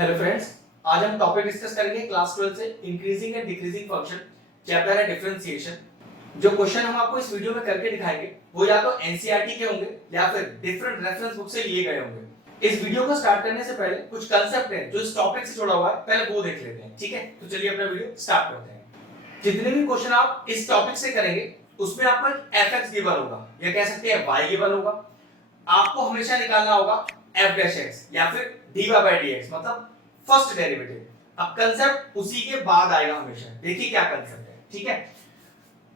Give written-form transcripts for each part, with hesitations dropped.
Hello friends, आज हम topic discuss करेंगे क्लास 12 से increasing and decreasing function. Chapter है डिफरेंशिएशन। जो क्वेश्चन हम आपको इस वीडियो में करके दिखाएंगे वो या तो एनसीईआरटी के होंगे या फिर डिफरेंट रेफरेंस बुक से लिए गए होंगे। इस वीडियो को स्टार्ट करने से पहले कुछ कांसेप्ट है जो इस टॉपिक से जुड़ा हुआ है, पहले वो देख लेते हैं। ठीक है, तो चलिए अपना वीडियो स्टार्ट करते हैं। जितने भी क्वेश्चन आप इस टॉपिक से करेंगे उसमें आपको fx गिवन होगा या कह सकते हैं y गिवन होगा। आपको हमेशा निकालना होगा f डैश x या फिर dy by dx, मतलब फर्स्ट डेरिवेटिव। अब कंसेप्ट उसी के बाद आएगा हमेशा। देखिए क्या कंसेप्ट है। ठीक है,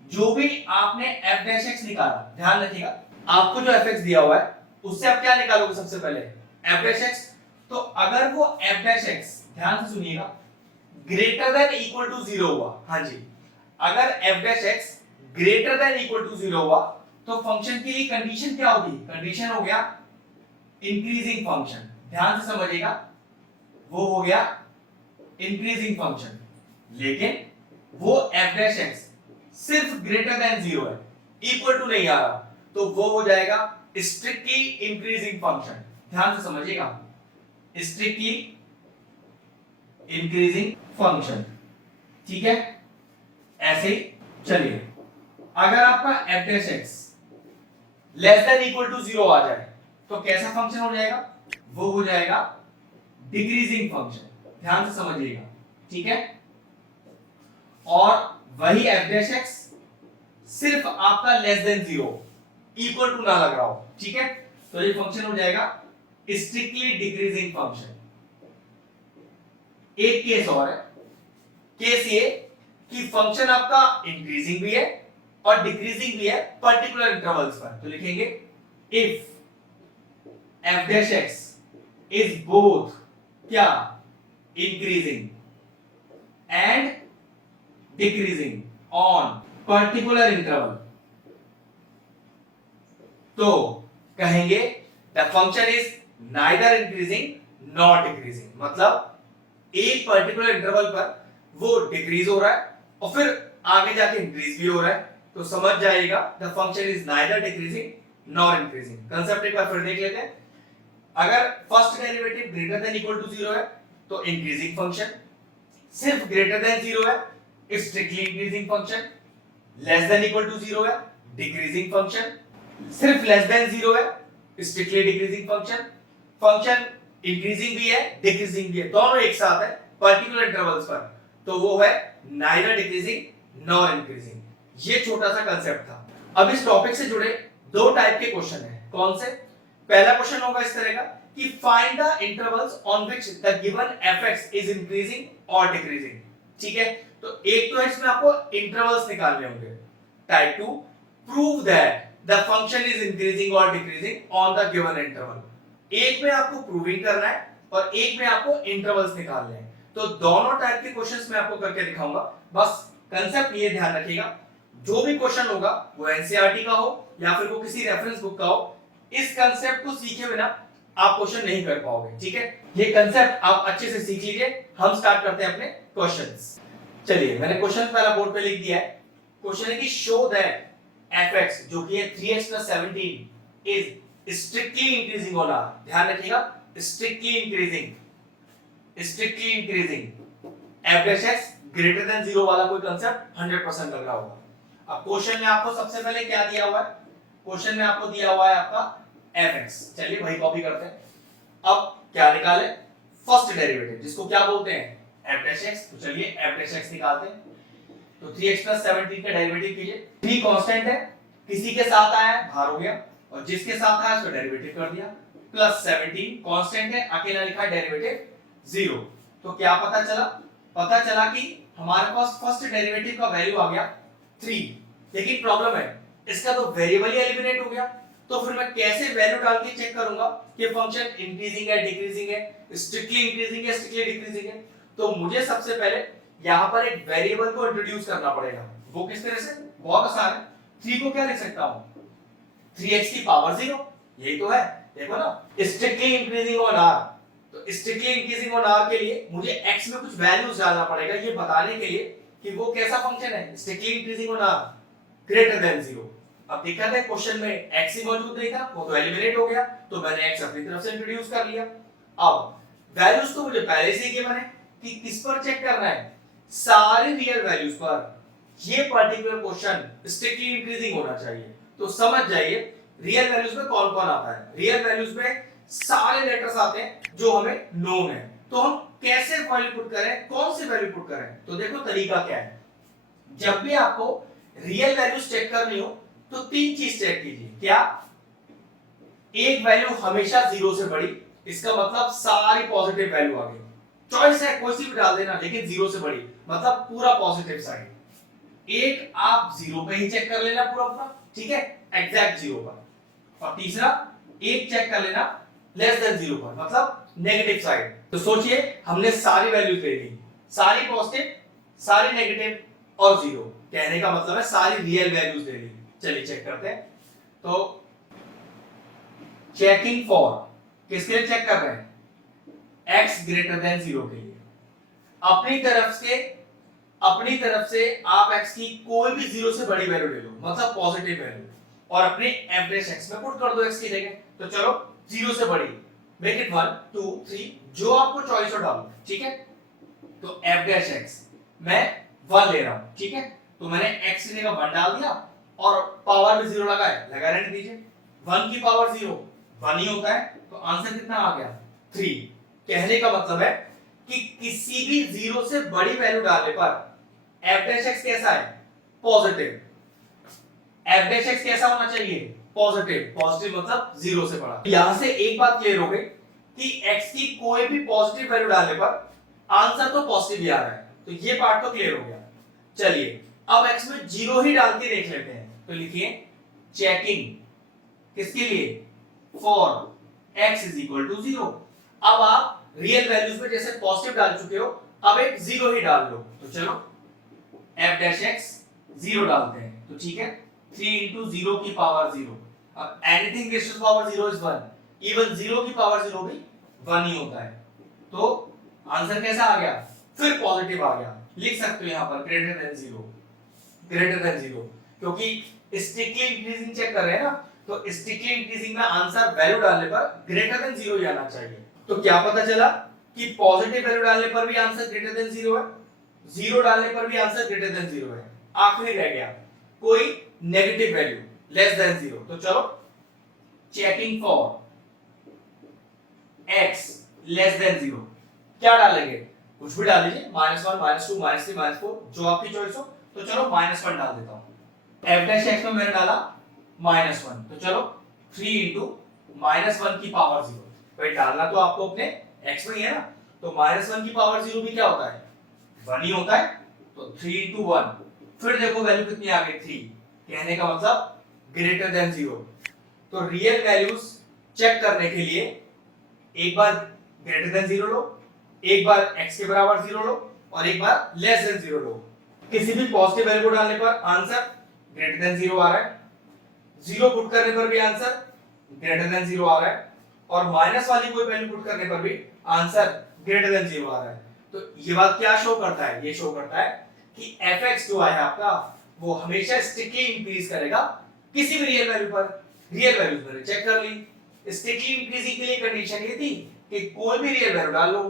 जो भी आपने f डैश x निकाला, ध्यान रखिएगा आपको जो fx दिया हुआ है उससे आप क्या निकालोगे? सबसे पहले f डैश x। तो अगर वो f डैश x, ध्यान से सुनिएगा, ग्रेटर देन इक्वल टू 0 हुआ, हाँ जी, अगर f dash x greater than equal to 0 हुआ तो फंक्शन की कंडीशन क्या होगी? कंडीशन हो गया इंक्रीजिंग फंक्शन। ध्यान से समझिएगा, वो हो गया इंक्रीजिंग फंक्शन। लेकिन वो f डैश x सिर्फ ग्रेटर देन 0 है, इक्वल टू नहीं आ रहा, तो वो हो जाएगा स्ट्रिक्टली इंक्रीजिंग फंक्शन। ध्यान से समझिएगा, स्ट्रिक्टली इंक्रीजिंग फंक्शन। ठीक है, ऐसे ही चलिए। अगर आपका f dash x less than equal to 0 आ जाए तो कैसा फंक्शन हो जाएगा? वो हो जाएगा डिक्रीजिंग फंक्शन। ध्यान से समझिएगा, ठीक है। और वही f डैश x सिर्फ आपका लेस देन 0, इक्वल टू ना लग रहा हो, ठीक है, तो ये फंक्शन हो जाएगा स्ट्रिक्टली डिक्रीजिंग फंक्शन। एक केस और है, केस ये कि फंक्शन आपका इंक्रीजिंग भी है और डिक्रीजिंग भी है पर्टिकुलर इंटरवल्स पर। तो लिखेंगे if f dash x is both क्या? Increasing and decreasing on particular interval, तो कहेंगे the function is neither increasing not decreasing. मतलब एक पर्टिकुलर इंटरवल पर वो डिक्रीज हो रहा है और फिर आगे जाके इंक्रीज भी हो रहा है, तो समझ जाएगा the function is neither decreasing nor increasing. Concept एक बार फिर देख लेते हैं। अगर first derivative greater than equal to 0 है तो इंक्रीजिंग फंक्शन, सिर्फ ग्रेटर देन 0 है strictly increasing function, less than equal to 0 है डिक्रीजिंग फंक्शन, सिर्फ लेस देन 0 है strictly decreasing function, function increasing भी है डिक्रीजिंग भी है, दोनों एक साथ है पर्टिकुलर इंटरवल्स पर, तो वो है नाइदर डिक्रीजिंग नॉर इंक्रीजिंग। ये छोटा सा कांसेप्ट था। अब इस टॉपिक से जुड़े दो टाइप के क्वेश्चन हैं। कौन से? पहला क्वेश्चन होगा इस तरह का कि find the intervals on which the given fx is increasing और डिक्रीजिंग। ठीक है, तो एक तो है इसमें आपको इंटरवल्स निकालने होंगे। Type 2, prove that the function is increasing और decreasing on the given interval. एक में आपको प्रूविंग करना है और एक में आपको इंटरवल्स निकालने हैं। तो दोनों टाइप के क्वेश्चंस मैं आपको करके दिखाऊंगा। बस कांसेप्ट ये ध्यान रखिएगा, जो भी क्वेश्चन होगा वो एनसीईआरटी का हो या फिर वो किसी रेफरेंस बुक का हो, इस कांसेप्ट को सीखे बिना आप क्वेश्चन नहीं कर पाओगे। ठीक है, ये कांसेप्ट आप अच्छे से सीख लीजिए। हम स्टार्ट करते हैं अपने क्वेश्चंस। चलिए, मैंने क्वेश्चन पहला बोर्ड पे लिख दिया है। क्वेश्चन है कि शो दैट fx जो कि है 3x 17 इज स्ट्रिक्टली इंक्रीजिंग और नॉट। ध्यान रखिएगा, strictly increasing f dash x greater than 0 वाला कोई कांसेप्ट 100% लग रहा होगा। अब क्वेश्चन में आपको सबसे पहले क्या दिया हुआ है? क्वेश्चन में आपको दिया हुआ है आपका fx। चलिए वही कॉपी करते हैं। अब क्या निकाले? फर्स्ट डेरिवेटिव, जिसको क्या बोलते हैं? f dash x। तो चलिए f डैश x निकालते हैं। तो 3x 17 का डेरिवेटिव कीजिए। 3 कांस्टेंट है, किसी के साथ आया है बाहर हो गया, और जिसके साथ आया उसका डेरिवेटिव कर दिया। प्लस 17 कांस्टेंट है, अकेला लिखा डेरिवेटिव 0। तो क्या पता चला? पता चला कि हमारे पास फर्स्ट डेरिवेटिव का वैल्यू आ गया 3। लेकिन प्रॉब्लम है, इसका तो वेरिएबल ही एलिमिनेट हो गया, तो फिर मैं कैसे वैल्यू डाल के चेक करूंगा कि फंक्शन इंक्रीजिंग है डिक्रीजिंग है, स्ट्रिक्टली इंक्रीजिंग है स्ट्रिक्टली डिक्रीजिंग है? तो मुझे सबसे पहले यहां पर एक वेरिएबल को इंट्रोड्यूस करना पड़ेगा। वो किस तरह से? बहुत आसान है। 3 को क्या लिख सकता हूं? 3x की पावर 0, यही तो है। देखो ना, स्ट्रिक्टली इंक्रीजिंग ऑन r, तो स्ट्रिक्टली इंक्रीजिंग ऑन r के लिए मुझे x में कुछ वैल्यूज डालना पड़ेगा, ये बताने के लिए कि वो कैसा फंक्शन है, strictly increasing on r greater than 0। अब देखा था क्वेश्चन में x ही मौजूद नहीं था, वो तो एलिमिनेट हो गया, तो मैंने x अपनी तरफ से इंट्रोड्यूस कर लिया। अब वैल्यूज तो मुझे पहले से ही गिवन है कि किस पर चेक करना है, सारे रियल वैल्यूज पर। ये पर्टिकुलर क्वेश्चन स्ट्रिक्टली इंक्रीजिंग होना चाहिए। तो समझ जाइए रियल वैल्यूज में कौन कौन आता है। रियल वैल्यूज में सारे लेटर्स आते हैं जो हमें नोन है। तो हम कैसे वैल्यू पुट करें, कौन सी वैल्यू पुट करें? तो देखो तरीका क्या है। जब भी आपको रियल वैल्यूज चेक करनी हो तो तीन चीज चेक कीजिए। क्या? एक वैल्यू हमेशा जीरो से बड़ी, इसका मतलब सारी पॉजिटिव वैल्यू आ गई। चॉइस है कोई सी भी डाल देना, लेकिन जीरो से बड़ी मतलब पूरा पॉजिटिव साइड। एक आप जीरो पे ही चेक कर लेना पूरा पूरा, ठीक है, एग्जैक्ट जीरो पर। और तीसरा एक चेक कर लेना लेस देन जीरो पर, मतलब नेगेटिव साइड। तो सोचिए हमने सारी वैल्यूज ले ली, सारी पॉजिटिव, सारी नेगेटिव और जीरो। कहने का मतलब है सारी रियल वैल्यूज ले ली। चलिए चेक करते हैं। तो चेकिंग फॉर किसके लिए चेक कर रहे हैं? x ग्रेटर देन जीरो के लिए। अपनी तरफ से आप x की कोई भी जीरो से बड़ी वैल्यू ले लो, मतलब पॉजिटिव वैल्यू, और अपने f डैश x में पुट कर दो x की जगह। तो चलो जीरो से बड़ी, मेक इट 1 2 3, जो आपको चॉइस हो डालो, ठीक है। तो f डैश x मैं 1 ले रहा हूं, ठीक है। तो मैंने x की जगह 1 डाल दिया और पावर में जीरो लगाए, लगा रहने दीजिए। 1 की पावर 0 1 ही होता है, तो आंसर कितना आ गया? 3। कहने का मतलब है कि किसी भी जीरो से बड़ी वैल्यू डालने पर f डैश x कैसा है? पॉजिटिव। f डैश x कैसा होना चाहिए? पॉजिटिव। पॉजिटिव मतलब जीरो से बड़ा। यहां से एक बात क्लियर हो गई कि x की कोई भी पॉजिटिव वैल्यू डालने पर आंसर तो पॉजिटिव ही आ रहा है। तो ये पार्ट तो क्लियर हो गया। चलिए अब x में जीरो ही डाल के देख लेते हैं। तो लिखिए चेकिंग किसके लिए? For x is equal to 0। अब आप रियल वैल्यूज में जैसे पॉजिटिव डाल चुके हो, अब एक जीरो ही डाल लो। तो चलो f डैश x 0 डालते हैं, तो ठीक है। 3 into 0 की पावर 0। अब anything raise to power 0 is 1, even 0 की पावर 0 भी 1 ही होता है। तो आंसर कैसा आ गया? फिर पॉजिटिव आ गया। लिख सकते हो यहां पर ग्रेटर देन 0, ग्रेटर देन 0, क्योंकि स्ट्रिक्टली इंक्रीजिंग चेक कर रहे हैं ना, तो स्ट्रिक्टली इंक्रीजिंग में आंसर वैल्यू डालने पर ग्रेटर देन 0 ही आना चाहिए। तो क्या पता चला कि पॉजिटिव वैल्यू डालने पर भी आंसर ग्रेटर देन 0 है, 0 डालने पर भी आंसर ग्रेटर देन 0 है। आखिरी रह गया कोई नेगेटिव वैल्यू लेस देन 0। तो चलो checking for x less than 0, क्या डालेंगे? कुछ भी डाल लीजिए, -1 -2 -3 -4, जो आपकी चॉइस हो। तो चलो -1 डाल देता हूं। f डैश x में मैंने डाला -1, तो चलो 3 into -1 की पावर 0। भाई डालना तो आपको अपने x में ही है ना, तो -1 की पावर 0 भी क्या होता है? 1 ही होता है। तो 3 into 1, फिर देखो वैल्यू कितनी आ गई? 3। कहने का मतलब ग्रेटर देन 0। तो रियल वैल्यूज चेक करने के लिए एक बार ग्रेटर देन 0 लो, एक बार x के बराबर 0 लो, और एक बार लेस देन 0 लो। किसी भी पॉजिटिव वैल्यू को डालने पर आंसर ग्रेटर देन 0 आ रहा है, 0 पुट करने पर भी आंसर ग्रेटर देन 0 आ रहा है, और माइनस वाली कोई वैल्यू पुट करने पर भी आंसर ग्रेटर देन 0 आ रहा है। तो ये बात क्या शो करता है? ये शो करता है कि fx जो है आपका, वो हमेशा स्ट्रिक्टली इंक्रीज करेगा किसी भी रियल वैल्यू पर। रियल वैल्यूज मैंने चेक कर ली। स्ट्रिक्टली इंक्रीजिंग के लिए कंडीशन ये थी कि कोई भी रियल वैल्यू डाल लो,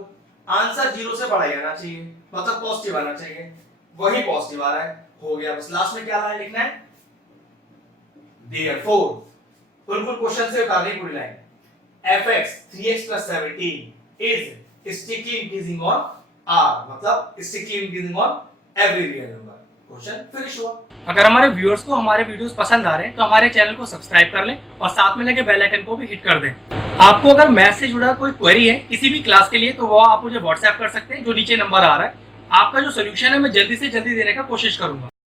आंसर 0 से बड़ा ही आना चाहिए, मतलब पॉजिटिव आना चाहिए। वही पॉजिटिव आ रहा है, हो गया। बस लास्ट में क्या लाइन लिखना है? Therefore, बिल्कुल क्वेश्चन से उतारनी पूरी line. fx 3x + 17 is strictly increasing on r, मतलब strictly increasing on every real number। Question finish हुआ। अगर हमारे व्यूअर्स को हमारे वीडियोस पसंद आ रहे हैं तो हमारे चैनल को सब्सक्राइब कर लें और साथ में लगे बेल आइकन को भी हिट कर दें। आपको अगर मैथ्स से जुड़ा कोई क्वेरी है किसी भी क्लास के लिए, तो वो आप मुझे व्हाट्सएप कर सकते हैं, जो नीचे नंबर आ रहा है। आपका जो सोल्यूशन है मैं जल्दी से जल्दी देने का कोशिश करूंगा।